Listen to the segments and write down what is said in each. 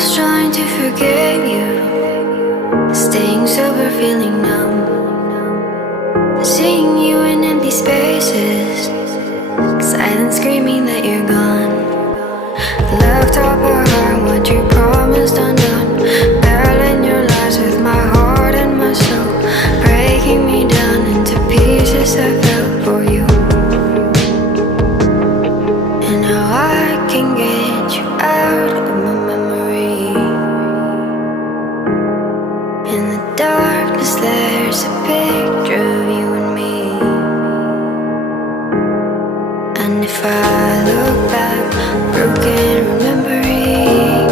was trying to forget you, staying sober, feeling numb, seeing you in empty spaces, silence screaming that you're gone. Left up our heart, what you promised undone, battling your lies with my heart and my soul, breaking me down into pieces I felt for you. And now I can get you out of my memory. In the darkness there's a picture of you and me. And if I look back, broken remembering,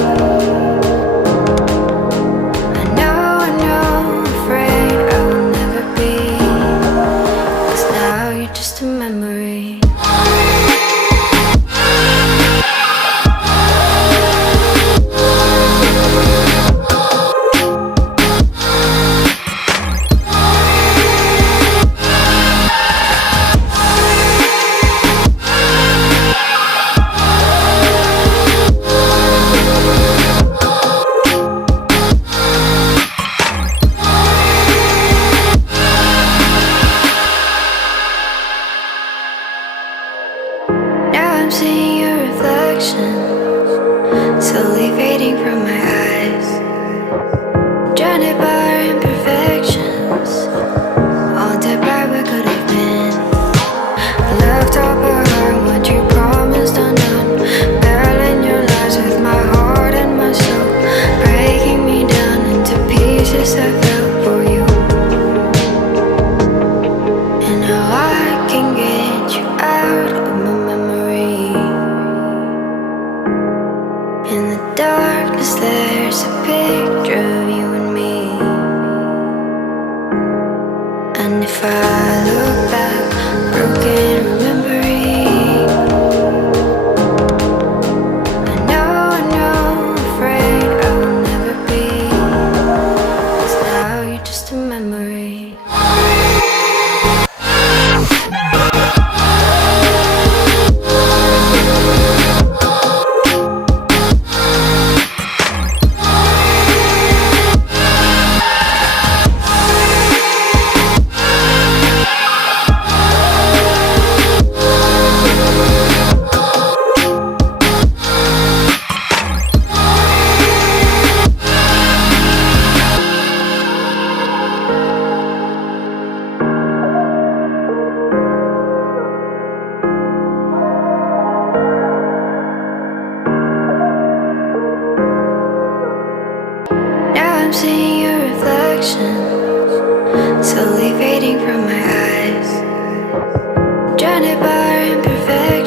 I know, afraid I will never be, 'cause now you're just a memory. I'm seeing your reflection, slowly fading from my eyes, drowned by our imperfections, haunted by what could have been. Left up our heart, what you promised undone, battling your lies with my heart and my soul, breaking me down into pieces I felt for you. And now I can get you out of my memory. In the darkness there's a picture of you and me. And if I look back, broken remembering, I know, afraid I will never be, 'cause now you're just a memory. I'm seeing your reflection, slowly fading from my eyes, drowned by our imperfections.